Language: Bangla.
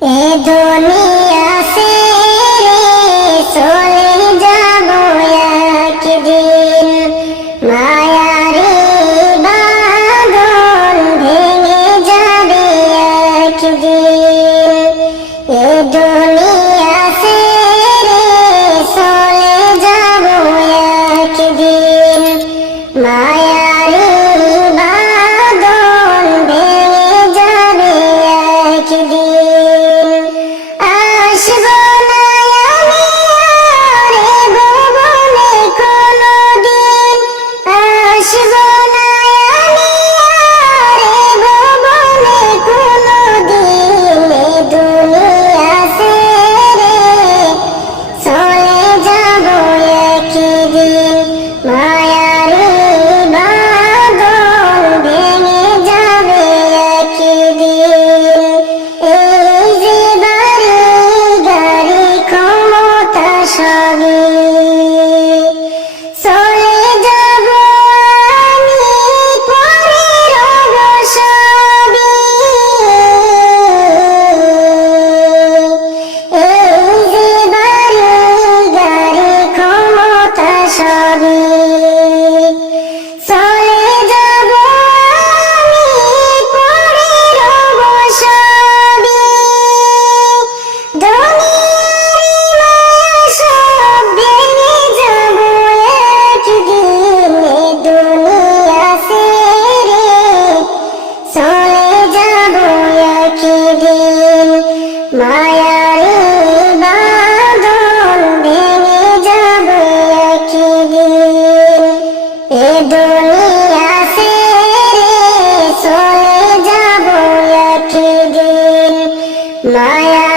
এ দুনিয়া ছেড়ে চলে যাব একদিন, মায়ারি বাঁধন ভেঙে যাবে একদিন। এ দুনিয়া ছেড়ে চলে যাব একদিন, মায়ারি বাঁধন ভেঙে যাবে একদিন। আসবো না আমি আর এ ভুবনে কোনোদিন, আসবো না আমি আর এ ভুবনে কোনোদিন। এ দুনিয়া ছেড়ে চলে যাব একদিন, মায়ারি বাঁধন ভেঙে যাবে একদিন। এই যে বাড়ি গাড়ি ক্ষমতা সবই চলে যাব আমি, পরে রব সবই। এই যে বাড়ি গাড়ি ক্ষমতা সবই চলে যাব আমি, পরে রব সবই। দুনিয়ারি মায়া সব ভেঙে যাব একদিন, এ দুনিয়া ছেড়ে চলে যাব একদিন, মায়ারি বাঁধন ভেঙে যাবে একদিন। এ দুনিয়া ছেড়ে চলে যাব একদিন, মায়া